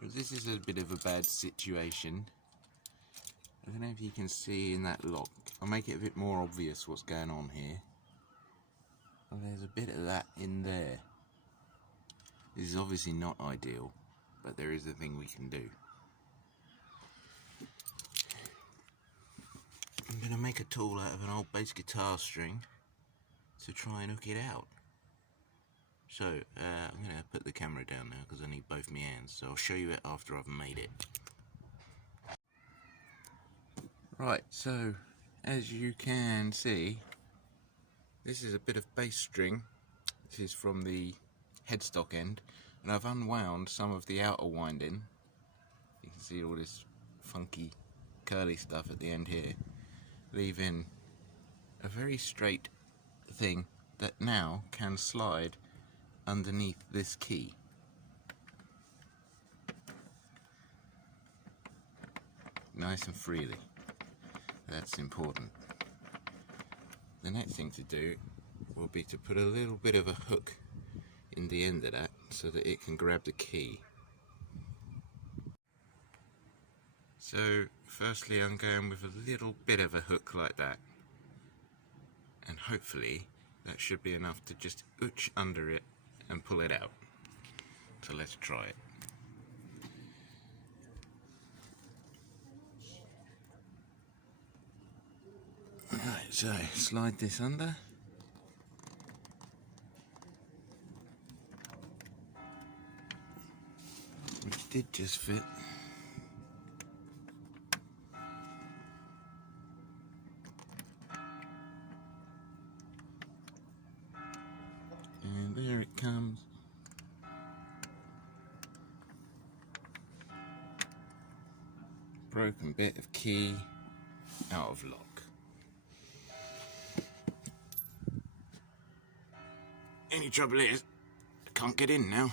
This is a bit of a bad situation. I don't know if you can see in that lock. I'll make it a bit more obvious what's going on here. Well, there's a bit of that in there. This is obviously not ideal, but there is a thing we can do. I'm going to make a tool out of an old bass guitar string to try and hook it out. So, I'm going to put the camera down now because I need both my hands, so I'll show you it after I've made it. Right, so as you can see, this is a bit of bass string. This is from the headstock end, and I've unwound some of the outer winding. You can see all this funky curly stuff at the end here, leaving a very straight thing that now can slide underneath this key. Nice and freely. That's important. The next thing to do will be to put a little bit of a hook in the end of that so that it can grab the key. So firstly I'm going with a little bit of a hook like that, and hopefully that should be enough to just ooch under it and pull it out. So let's try it. Right, so slide this under. Which did just fit. And there it comes. Broken bit of key out of lock. Only trouble is, I can't get in now.